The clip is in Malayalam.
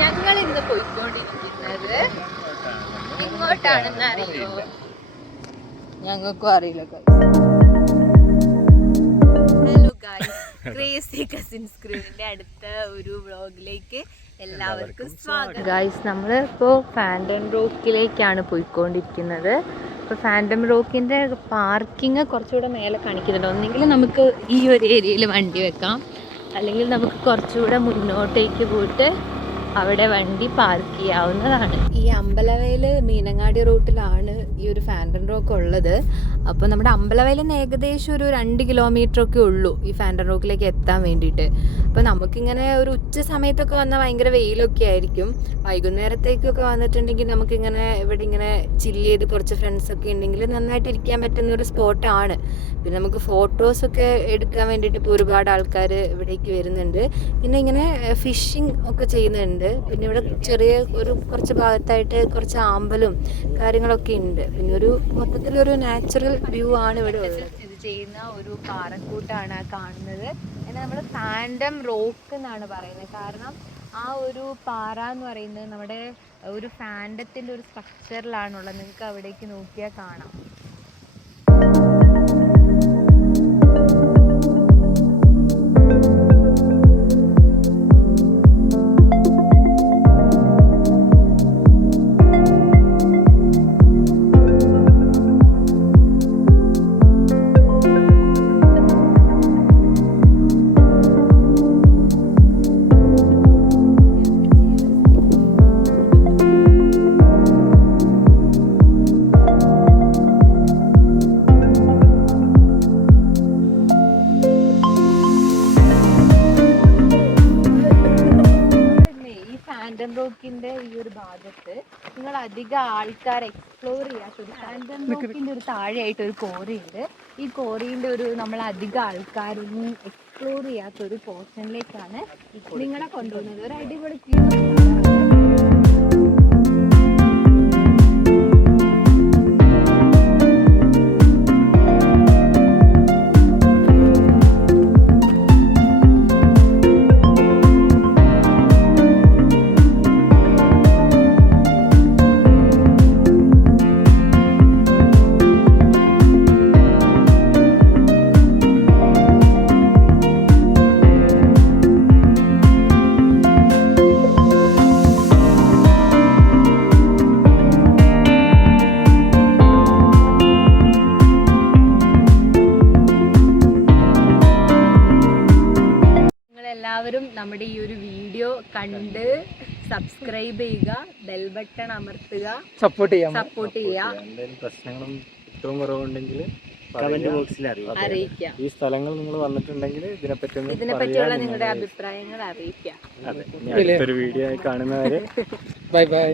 ഞങ്ങൾ ഇന്ന് പോയിക്കൊണ്ടിരിക്കുന്നത് ഇങ്ങോട്ടാണെന്ന് അറിയോ? ഞങ്ങൾക്കും അറിയില്ല. ഹലോ ഗൈസ്, ക്രേസി കസിൻസ് ക്രൂവിന്റെ അടുത്ത ഒരു വ്ളോഗിലേക്ക് എല്ലാവർക്കും സ്വാഗതം. ഗൈസ്, നമ്മൾ ഇപ്പോൾ ഫാൻറ്റം റോക്കിലേക്കാണ് പോയിക്കൊണ്ടിരിക്കുന്നത്. ഇപ്പോൾ ഫാൻറ്റം റോക്കിൻ്റെ പാർക്കിംഗ് കുറച്ചുകൂടെ മേലെ കാണിക്കുന്നുണ്ട്. ഒന്നെങ്കിൽ നമുക്ക് ഈ ഒരു ഏരിയയിൽ വണ്ടി വെക്കാം, അല്ലെങ്കിൽ നമുക്ക് കുറച്ചുകൂടെ മുന്നോട്ടേക്ക് പോയിട്ട് അവിടെ വണ്ടി പാർക്ക് ചെയ്യാവുന്നതാണ്. ഈ അമ്പലവയൽ മീനങ്ങാടി റൂട്ടിലാണ് ഈ ഒരു ഫാൻറ്റം റോക്ക് ഉള്ളത്. അപ്പോൾ നമ്മുടെ അമ്പലവയലിൽ നിന്ന് ഏകദേശം ഒരു 2 കിലോമീറ്ററൊക്കെ ഉള്ളൂ ഈ ഫാൻറ്റം റോക്കിലേക്ക് എത്താൻ വേണ്ടിയിട്ട്. അപ്പോൾ നമുക്കിങ്ങനെ ഒരു ഉച്ച സമയത്തൊക്കെ വന്നാൽ ഭയങ്കര വെയിലൊക്കെ ആയിരിക്കും. വൈകുന്നേരത്തേക്കൊക്കെ വന്നിട്ടുണ്ടെങ്കിൽ നമുക്കിങ്ങനെ ഇവിടെ ഇങ്ങനെ ചില്ല് ചെയ്ത് കുറച്ച് ഫ്രണ്ട്സൊക്കെ ഉണ്ടെങ്കിൽ നന്നായിട്ട് ഇരിക്കാൻ പറ്റുന്ന ഒരു സ്പോട്ടാണ്. പിന്നെ നമുക്ക് ഫോട്ടോസൊക്കെ എടുക്കാൻ വേണ്ടിയിട്ട് ഇപ്പോൾ ഒരുപാട് ആൾക്കാർ ഇവിടേക്ക് വരുന്നുണ്ട്. പിന്നെ ഇങ്ങനെ ഫിഷിംഗ് ഒക്കെ ചെയ്യുന്നുണ്ട്. പിന്നെ ഇവിടെ ചെറിയ ഒരു കുറച്ച് ഭാഗത്തായിട്ട് കുറച്ച് ആമ്പലും കാര്യങ്ങളൊക്കെ ഉണ്ട്. പിന്നെ ഒരു മൊത്തത്തിലൊരു നാച്ചുറൽ വ്യൂ ആണ് ഇവിടെ ഉള്ളത്. ഇത് ചെയ്യുന്ന ഒരു പാറക്കൂട്ടാണ് കാണുന്നത്. അതിനെ നമ്മൾ ഫാൻറ്റം റോക്ക് എന്നാണ് പറയുന്നത്. കാരണം ആ ഒരു പാറ എന്ന് പറയുന്നത് നമ്മുടെ ഒരു ഫാൻറ്റത്തിൻ്റെ ഒരു സ്ട്രക്ചറിലാണുള്ളത്. നിങ്ങൾക്ക് അവിടേക്ക് നോക്കിയാൽ കാണാം. ഫാൻറ്റം റോക്കിന്റെ ഈ ഒരു ഭാഗത്ത് നിങ്ങൾ അധികം ആൾക്കാർ എക്സ്പ്ലോർ ചെയ്യാത്തൊരു ഫാൻറ്റം റോക്കിന്റെ ഒരു താഴെയായിട്ട് ഒരു കോറിയുണ്ട്. ഈ കോറിന്റെ ഒരു നമ്മൾ അധികം ആൾക്കാരൊന്നും എക്സ്പ്ലോർ ചെയ്യാത്തൊരു പോർഷനിലേക്കാണ് നിങ്ങളെ കൊണ്ടുപോകുന്നത്. ഒരു അടിപൊളി എല്ലാവരും നമ്മുടെ ഈ ഒരു വീഡിയോ കണ്ട് സബ്സ്ക്രൈബ് ചെയ്യുക, ബെൽ ബട്ടൺ അമർത്തുക, സപ്പോർട്ട് ചെയ്യുക. പ്രശ്നങ്ങളും ഏറ്റവും കുറവുണ്ടെങ്കിൽ കമന്റ് ബോക്സിൽ അറിയിക്കാം. ഈ സ്ഥലങ്ങൾ നിങ്ങൾ വന്നിട്ടുണ്ടെങ്കിൽ ഇതിനെപ്പറ്റിയുള്ള നിങ്ങളുടെ അഭിപ്രായങ്ങൾ അറിയിക്കാം. അടുത്തൊരു വീഡിയോ ആയി കാണുന്നവരെ ബൈ ബൈ.